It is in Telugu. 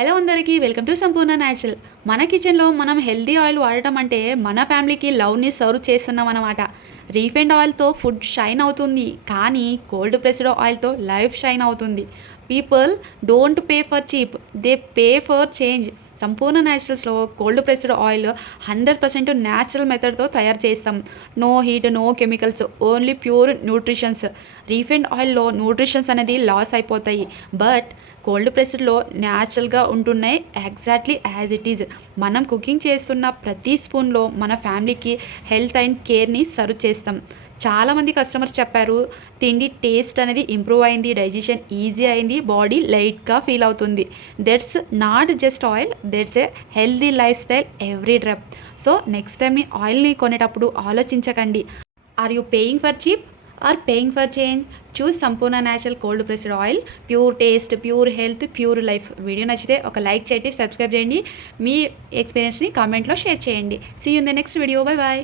హలో అందరికీ వెల్కమ్ టు సంపూర్ణ న్యాచురల్. మన కిచెన్లో మనం హెల్తీ ఆయిల్ వాడటం అంటే మన ఫ్యామిలీకి లవ్ని సర్వ్ చేస్తున్నాం అన్నమాట. రీఫైండ్ ఆయిల్తో ఫుడ్ షైన్ అవుతుంది, కానీ కోల్డ్ ప్రెస్డ్ ఆయిల్తో లైఫ్ షైన్ అవుతుంది. People don't pay for cheap, they pay for change. Sampoorna న్యాచురల్స్లో కోల్డ్ ప్రెస్డ్ ఆయిల్ 100% న్యాచురల్ మెథడ్తో తయారు చేస్తాం. No heat, no chemicals, only pure nutritions. Refined ఆయిల్లో న్యూట్రిషన్స్ అనేది లాస్ అయిపోతాయి, బట్ కోల్డ్ ప్రెస్డ్లో న్యాచురల్గా ఉంటున్నాయి, ఎగ్జాక్ట్లీ యాజ్ ఇట్ ఈజ్. మనం కుకింగ్ చేస్తున్న ప్రతి స్పూన్లో మన ఫ్యామిలీకి హెల్త్ అండ్ కేర్ని సర్వ్ చేస్తాం. చాలామంది కస్టమర్స్ చెప్పారు, తిండి టేస్ట్ అనేది ఇంప్రూవ్ అయింది, డైజెషన్ ఈజీ అయింది, బాడీ లైట్గా ఫీల్ అవుతుంది. That's not just oil, that's a healthy lifestyle every drop. So next time మీ ఆయిల్ని కొనేటప్పుడు ఆలోచించకండి, are you paying for cheap or paying for change. Choose Sampoorna natural cold pressed oil. Pure taste, pure health, pure life. Video నచ్చితే ఒక లైక్ చేయండి, సబ్స్క్రైబ్ చేయండి, మీ ఎక్స్పీరియన్స్ని కామెంట్లో షేర్ చేయండి. See you in the next video. Bye bye.